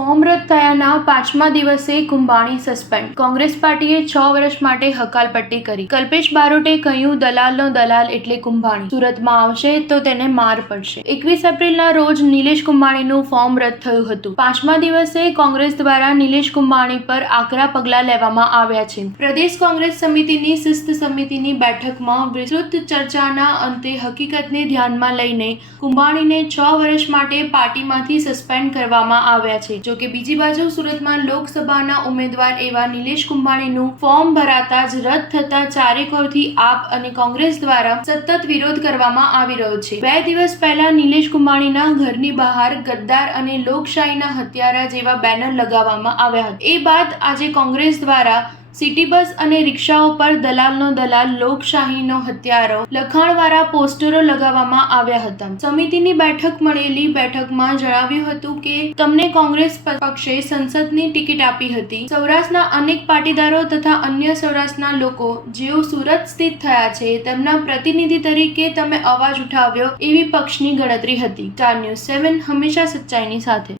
Form રદ થયાના 5મા દિવસે કુંભાણી સસ્પેન્ડ. કોંગ્રેસ પાર્ટીએ 6 વર્ષ માટે હકાલપટ્ટી કરી. કલ્પેશ બારોટે કહ્યું, દલાલનો દલાલ એટલે કુંભાણી. સુરતમાં આવશે તો તેને માર પડશે. 21 એપ્રિલના રોજ નિલેશ કુંભાણીનું ફોર્મ રદ થયું હતું. 5મા દિવસે કોંગ્રેસ દ્વારા નિલેશ કુંભાણી પર આકરા પગલાં લેવામાં આવ્યા છે. પ્રદેશ કોંગ્રેસ સમિતિની શિસ્ત સમિતિની બેઠકમાં વિસ્તૃત ચર્ચાના અંતે હકીકતને ધ્યાનમાં લઈને કુંભાણીને 6 વર્ષ માટે પાર્ટીમાંથી સસ્પેન્ડ કરવામાં આવ્યા છે. જોકે બીજી બાજુ સુરતમાં લોકસભાના ઉમેદવાર એવા નિલેશ કુંભાણીનું ફોર્મ ભરાતા જ રદ થતા ચારેકોરથી આપ અને કોંગ્રેસ દ્વારા સતત વિરોધ કરવામાં આવી રહ્યો છે. 2 દિવસ પહેલા નિલેશ કુંભાણીના ઘરની બહાર ગદ્દાર અને લોકશાહીના હત્યારા જેવા બેનર લગાવવામાં આવ્યા હતા. એ બાદ આજે કોંગ્રેસ દ્વારા સિટી બસ અને રિક્ષાઓ પર દલાલનો દલાલ, લોકશાહીનો હત્યારો લખાણવાળા પોસ્ટરો લગાવવામાં આવ્યા હતા. સમિતિની મળેલી બેઠકમાં જણાવ્યું હતું કે તમને કોંગ્રેસ પક્ષે સંસદની ટિકિટ આપી હતી. સૌરાષ્ટ્રના અનેક પાટીદારો તથા અન્ય સૌરાષ્ટ્રના લોકો જેઓ સુરત સ્થિત થયા છે તેમના પ્રતિનિધિ તરીકે તમે અવાજ ઉઠાવ્યો એવી પક્ષની ગણતરી હતી. સ્ટાર ન્યૂઝ 7 હંમેશા સચ્ચાઈની સાથે.